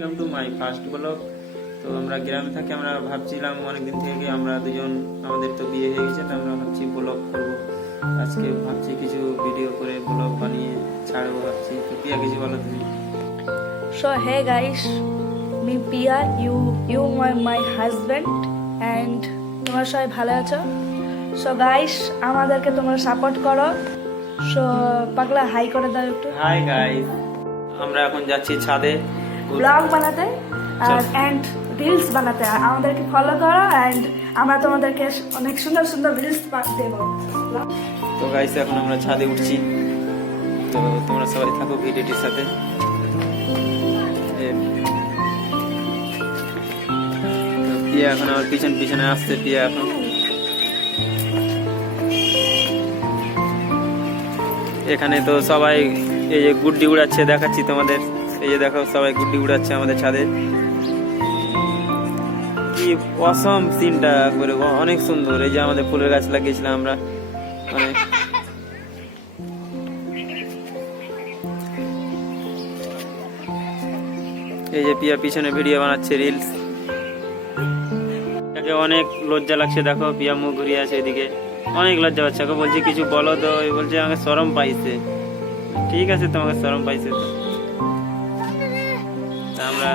Welcome to my first blog. তো আমরা গ্রামে থাকি, আমরা ভাবছিলাম অনেকদিন থেকে আমরা দুজন, আমাদের তো বিয়ে হয়ে গেছে, তো আমরা ভাবছি ব্লগ করবো। আজকে ভাবছি কিছু ভিডিও করে ব্লগ বানিয়ে ছাড়বো ভাবছি। তো প্রিয়া কিছু বলো তুমি। So hey guys, me Pia, you are my husband and তোমরা সবাই ভালো আছো? So guys, আমাদেরকে তোমরা সাপোর্ট করো। So পাগলা হাই করে দাও একটু। হাই গাইস, আমরা এখন যাচ্ছি ছাদে ব্লগ বানাতে and রিলস বানাতে। আমাদেরকে ফলো করো and আমরা তোমাদেরকে অনেক সুন্দর সুন্দর রিলস দেব। তো গাইস এখন আমরা ছাদে উঠছি, তো তোমরা সবাই থাকো ভিডিওটির সাথে। পিয়া এখন আমার পিছনে আসছে। পিয়া এখন এখানে তো সবাই এই যে গুড্ডি উড়াচ্ছে, দেখাচ্ছি তোমাদের। এই যে দেখো সবাই গুড্ডি উড়াচ্ছে আমাদের ছাদে। কি অসম সিনটা করে, অনেক সুন্দর। এই যে আমাদের ফুলের গাছ লাগিয়েছিলাম আমরা, অনেক এই যে পিয়া পিছনে ভিডিও বানাচ্ছে রিলস। তাকে অনেক লজ্জা লাগছে, দেখো পিয়া মুখ ঘুরিয়ে আছে এদিকে, অনেক লজ্জা পাচ্ছে। ওকে বলছি কিছু বলো, তো বলছে আমাকে শরম পাইছে। ঠিক আছে, তোমাকে শরম পাইছে তো আমরা